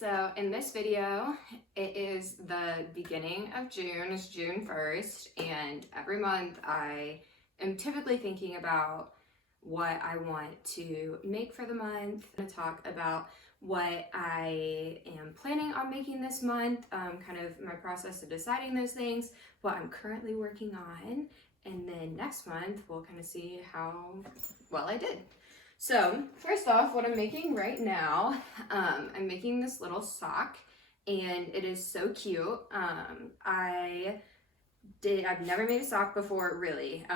So in this video, it is the beginning of June, it's June 1st, and every month I am typically thinking about what I want to make for the month. I'm going to talk about what I am planning on making this month, kind of my process of deciding those things, what I'm currently working on, and then next month we'll kind of see how well I did. So first off, what I'm making right now, I'm making this little sock, and it is so cute. I've never made a sock before, really.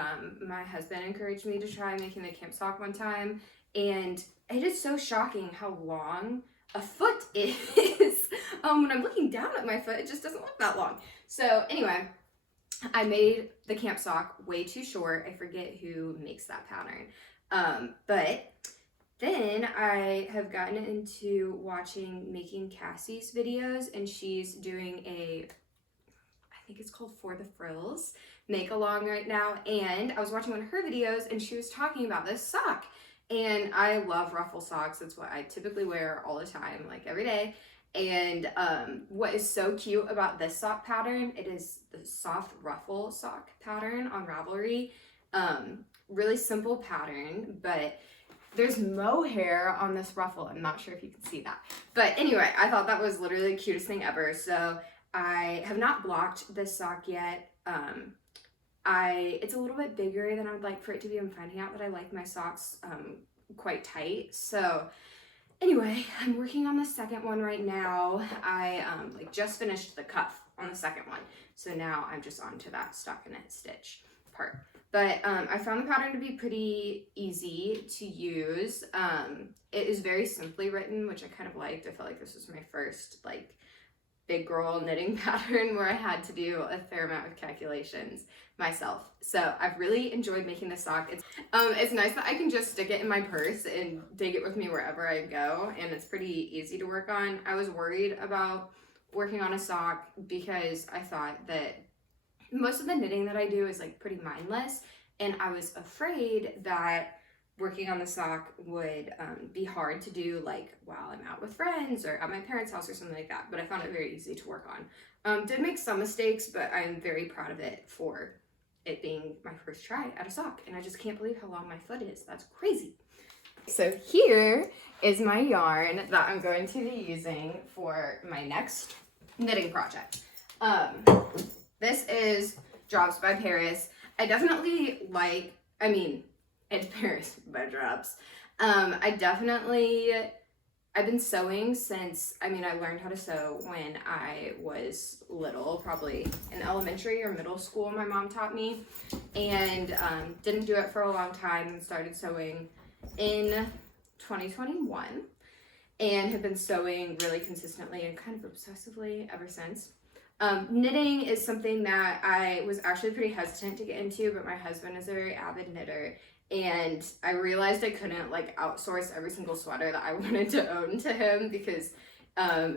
My husband encouraged me to try making the camp sock one time, and it is so shocking how long a foot is. When I'm looking down at my foot, it just doesn't look that long. So anyway, I made the camp sock way too short. I forget who makes that pattern. But then I have gotten into watching Making Cassie's videos, and she's doing I think it's called For the Frills make along right now, and I was watching one of her videos and she was talking about this sock, and I love ruffle socks. It's what I typically wear all the time, like every day. And what is so cute about this sock pattern, it is the soft ruffle sock pattern on Ravelry. Really simple pattern, but there's mohair on this ruffle. I'm not sure if you can see that. But anyway, I thought that was literally the cutest thing ever. So I have not blocked this sock yet. It's a little bit bigger than I would like for it to be. I'm finding out that I like my socks quite tight. So anyway, I'm working on the second one right now. I just finished the cuff on the second one. So now I'm just on to that stockinette stitch part. But I found the pattern to be pretty easy to use. It is very simply written, which I kind of liked. I felt like this was my first big girl knitting pattern where I had to do a fair amount of calculations myself. So I've really enjoyed making this sock. It's nice that I can just stick it in my purse and take it with me wherever I go, and it's pretty easy to work on. I was worried about working on a sock because I thought that most of the knitting that I do is pretty mindless, and I was afraid that working on the sock would be hard to do while I'm out with friends or at my parents' house or something like that, but I found it very easy to work on. Did make some mistakes, but I'm very proud of it for it being my first try at a sock, and I just can't believe how long my foot is. That's crazy. So here is my yarn that I'm going to be using for my next knitting project. This is Drops by Paris. I definitely it's Paris by Drops. I've been sewing since, I learned how to sew when I was little, probably in elementary or middle school. My mom taught me, and didn't do it for a long time, and started sewing in 2021, and have been sewing really consistently and kind of obsessively ever since. Knitting is something that I was actually pretty hesitant to get into, but my husband is a very avid knitter, and I realized I couldn't outsource every single sweater that I wanted to own to him, because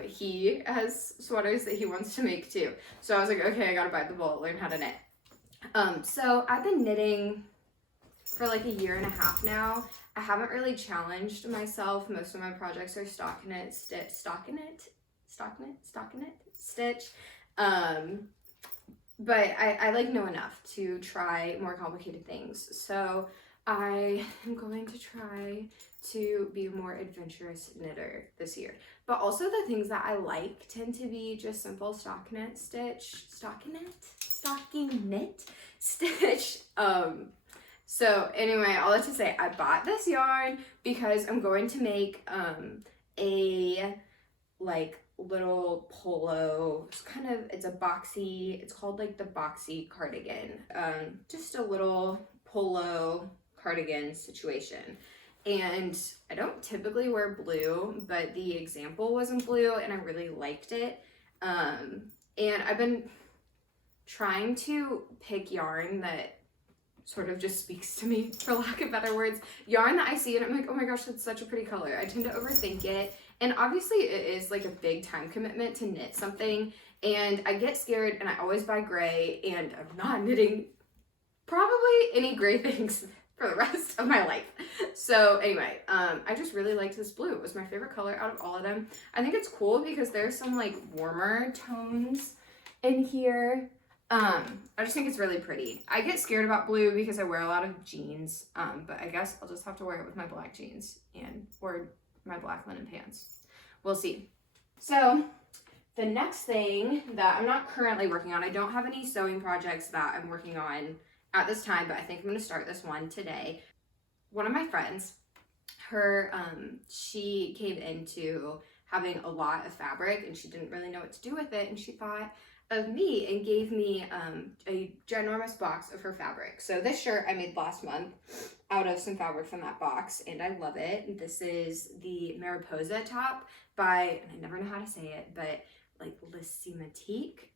he has sweaters that he wants to make too. So I was like, okay, I gotta bite the bullet, learn how to knit. So I've been knitting for a year and a half now. I haven't really challenged myself. Most of my projects are stockinette stitch. But I know enough to try more complicated things. So I am going to try to be a more adventurous knitter this year. But also the things that I like tend to be just simple stockinette stitch. So anyway, all that to say, I bought this yarn because I'm going to make a little polo, it's a boxy, it's called the boxy cardigan, just a little polo cardigan situation. And I don't typically wear blue, but the example was in blue and I really liked it. And I've been trying to pick yarn that sort of just speaks to me, for lack of better words. Yarn that I see and I'm like, oh my gosh, that's such a pretty color. I tend to overthink it. And obviously it is a big time commitment to knit something, and I get scared and I always buy gray, and I'm not knitting probably any gray things for the rest of my life. So anyway, I just really liked this blue. It was my favorite color out of all of them. I think it's cool because there's some like warmer tones in here. I just think it's really pretty. I get scared about blue because I wear a lot of jeans, but I guess I'll just have to wear it with my black jeans or my black linen pants. We'll see. So the next thing that I'm not currently working on, I don't have any sewing projects that I'm working on at this time, but I think I'm going to start this one today. One of my friends, she came into having a lot of fabric and she didn't really know what to do with it, and she thought of me and gave me a ginormous box of her fabric. So this shirt I made last month out of some fabric from that box, and I love it. This is the Mariposa top by, and I never know how to say it, but like Lysimatique,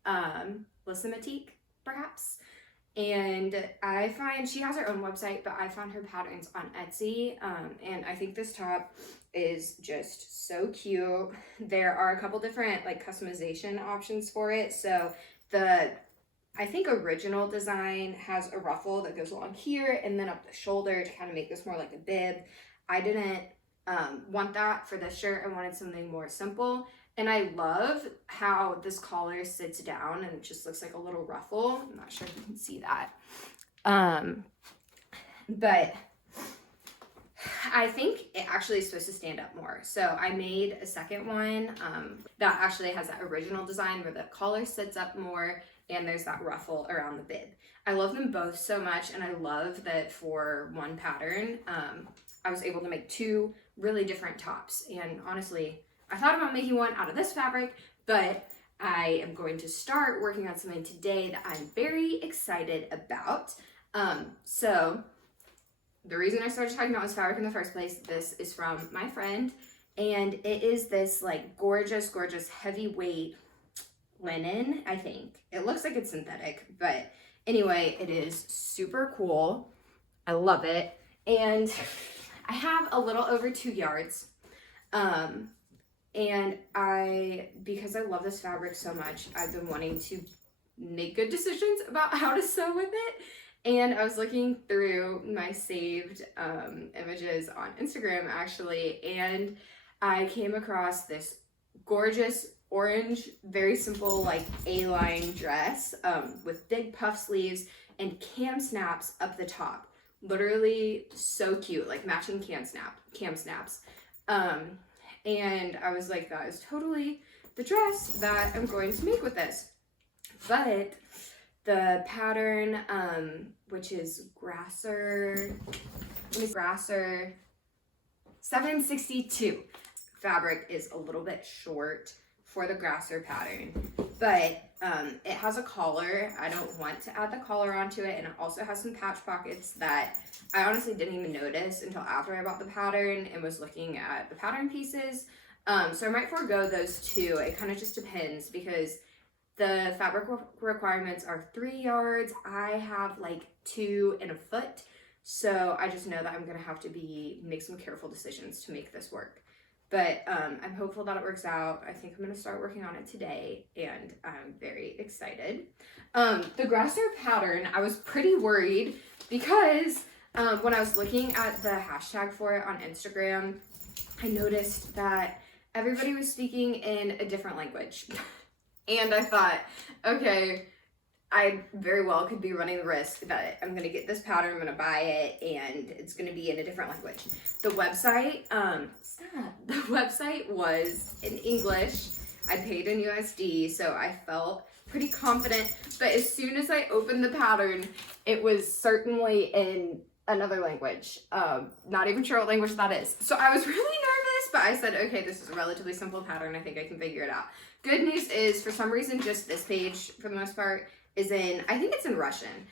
perhaps. And I find she has her own website, but I found her patterns on Etsy, and I think this top is just so cute. There are a couple different like customization options for it. So I think original design has a ruffle that goes along here and then up the shoulder to kind of make this more like a bib. I didn't want that for this shirt. I wanted something more simple. And I love how this collar sits down and it just looks like a little ruffle. I'm not sure if you can see that. But I think it actually is supposed to stand up more. So I made a second one that actually has that original design where the collar sits up more and there's that ruffle around the bib. I love them both so much, and I love that for one pattern, I was able to make two really different tops. And honestly, I thought about making one out of this fabric, but I am going to start working on something today that I'm very excited about. So the reason I started talking about this fabric in the first place, this is from my friend, and it is this like gorgeous, gorgeous heavyweight linen, I think. It looks like it's synthetic, but anyway, it is super cool. I love it. And I have a little over 2 yards. And because I love this fabric so much, I've been wanting to make good decisions about how to sew with it. And I was looking through my saved images on Instagram actually, and I came across this gorgeous orange, very simple like A-line dress with big puff sleeves and cam snaps up the top. Literally so cute, like matching cam snaps. And I was like, that is totally the dress that I'm going to make with this. But the pattern, which is Grasser 762 fabric, is a little bit short for the Grasser pattern, but it has a collar. I don't want to add the collar onto it, and it also has some patch pockets that I honestly didn't even notice until after I bought the pattern and was looking at the pattern pieces. So I might forego those two. It kind of just depends because the fabric requirements are 3 yards. I have like 2 and a foot. So I just know that I'm going to have to make some careful decisions to make this work. But I'm hopeful that it works out. I think I'm going to start working on it today, and I'm very excited. The Grasser pattern, I was pretty worried because when I was looking at the hashtag for it on Instagram, I noticed that everybody was speaking in a different language. And I thought, okay, I very well could be running the risk that I'm going to get this pattern, I'm going to buy it, and it's going to be in a different language. The website, was in English. I paid in USD, so I felt pretty confident. But as soon as I opened the pattern, it was certainly in another language. Not even sure what language that is. So I was really nervous, but I said, okay, this is a relatively simple pattern. I think I can figure it out. Good news is, for some reason, just this page, for the most part, is in, I think it's in Russian,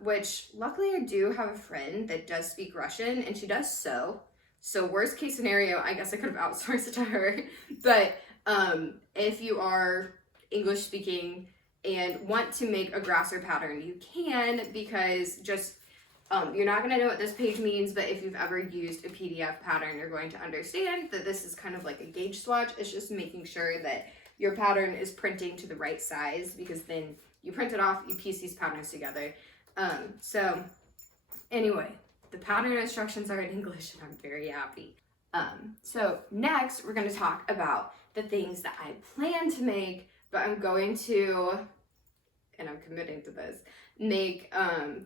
which luckily I do have a friend that does speak Russian, and she does sew. So worst case scenario, I guess I could have outsourced it to her. But if you are English speaking and want to make a Grasser pattern, you can, because just you're not going to know what this page means, but if you've ever used a PDF pattern, you're going to understand that this is kind of like a gauge swatch. It's just making sure that your pattern is printing to the right size, because then you print it off, you piece these patterns together. So anyway, The pattern instructions are in English and I'm very happy. So next we're going to talk about the things that I plan to make, but I'm going to, and I'm committing to this, make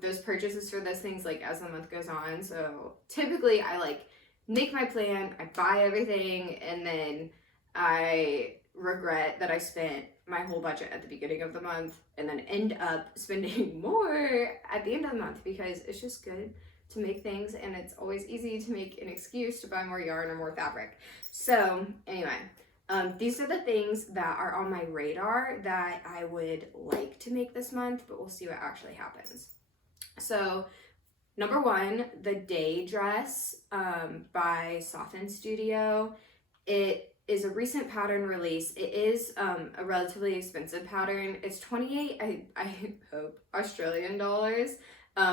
those purchases for those things like as the month goes on. So typically I like make my plan, I buy everything, and then I regret that I spent my whole budget at the beginning of the month and then end up spending more at the end of the month, because it's just good to make things and it's always easy to make an excuse to buy more yarn or more fabric. So anyway, these are the things that are on my radar that I would like to make this month, but we'll see what actually happens. So number one, the day dress by Soften Studio. It is a recent pattern release. It is a relatively expensive pattern. It's 28, I hope, Australian dollars,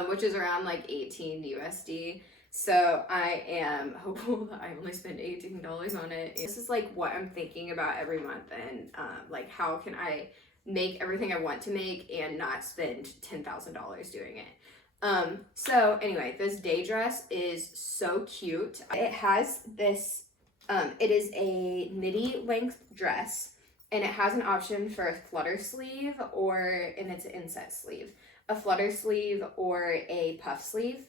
which is around like 18 USD. So I am hopeful that I only spend $18 on it. This is like what I'm thinking about every month, and like how can I make everything I want to make and not spend $10,000 doing it. So anyway, this day dress is so cute. It has this, it is a midi length dress, and it has an option for a flutter sleeve and it's an inset sleeve, a flutter sleeve or a puff sleeve.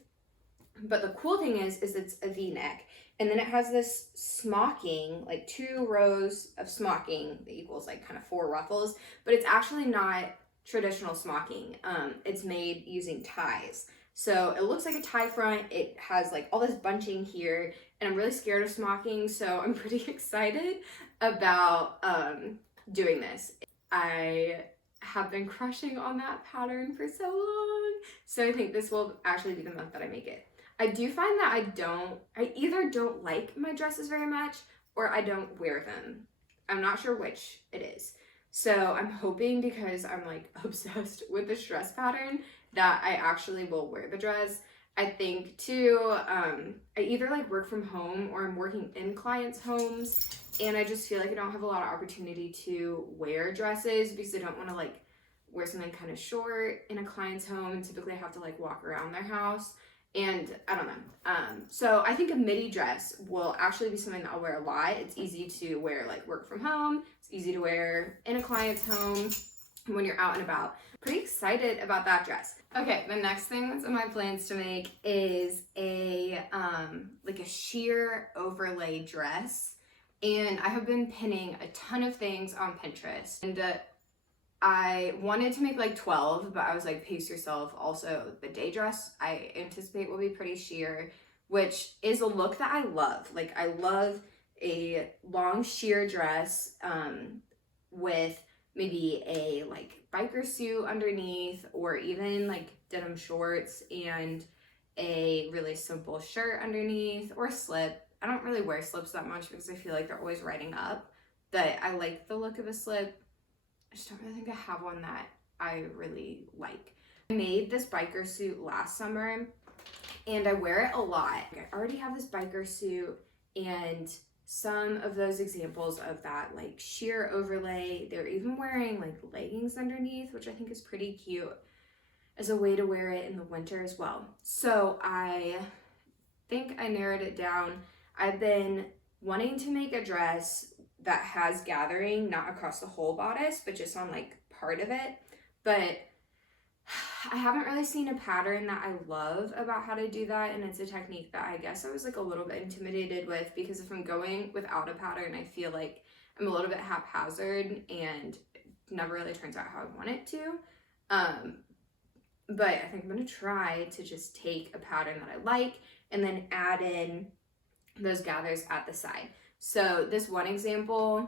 But the cool thing is it's a V-neck, and then it has this smocking, like 2 rows of smocking that equals like kind of 4 ruffles, but it's actually not traditional smocking. It's made using ties. So it looks like a tie front. It has like all this bunching here, and I'm really scared of smocking, so I'm pretty excited about doing this. I have been crushing on that pattern for so long, so I think this will actually be the month that I make it. I do find that I either don't like my dresses very much or I don't wear them. I'm not sure which it is. So I'm hoping, because I'm like obsessed with this dress pattern, that I actually will wear the dress. I think too, I either like work from home or I'm working in clients' homes, and I just feel like I don't have a lot of opportunity to wear dresses because I don't want to like wear something kind of short in a client's home, and typically I have to like walk around their house. And I don't know. So I think a midi dress will actually be something that I'll wear a lot. It's easy to wear like work from home. It's easy to wear in a client's home when you're out and about. Pretty excited about that dress. Okay, the next thing that's in my plans to make is a like a sheer overlay dress. And I have been pinning a ton of things on Pinterest. And I wanted to make like 12, but I was like, pace yourself. Also, the day dress I anticipate will be pretty sheer, which is a look that I love. Like, I love a long sheer dress with maybe a like biker suit underneath, or even like denim shorts and a really simple shirt underneath, or a slip. I don't really wear slips that much because I feel like they're always riding up, but I like the look of a slip. I just don't really think I have one that I really like. I made this biker suit last summer and I wear it a lot. I already have this biker suit and some of those examples of that like sheer overlay. They're even wearing like leggings underneath, which I think is pretty cute as a way to wear it in the winter as well. So I think I narrowed it down. I've been wanting to make a dress that has gathering, not across the whole bodice, but just on like part of it. But I haven't really seen a pattern that I love about how to do that, and it's a technique that I guess I was like a little bit intimidated with, because if I'm going without a pattern, I feel like I'm a little bit haphazard and it never really turns out how I want it to. But I think I'm gonna try to just take a pattern that I like and then add in those gathers at the side. So this one example,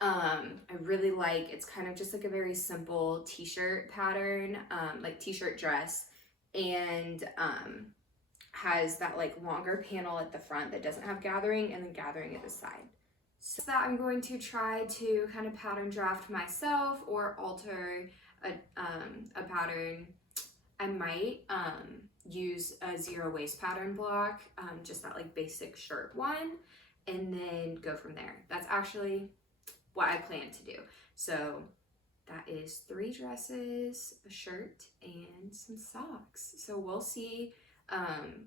I really like. It's kind of just like a very simple t-shirt pattern, like t-shirt dress, and has that like longer panel at the front that doesn't have gathering, and then gathering at the side. So that I'm going to try to kind of pattern draft myself or alter a pattern. I might use a zero waist pattern block, just that like basic shirt one, and then go from there. That's actually what I plan to do. So that is 3 dresses, a shirt, and some socks. So we'll see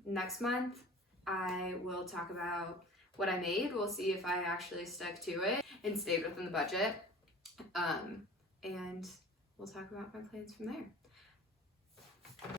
Next month, I will talk about what I made. We'll see if I actually stuck to it and stayed within the budget. And we'll talk about my plans from there.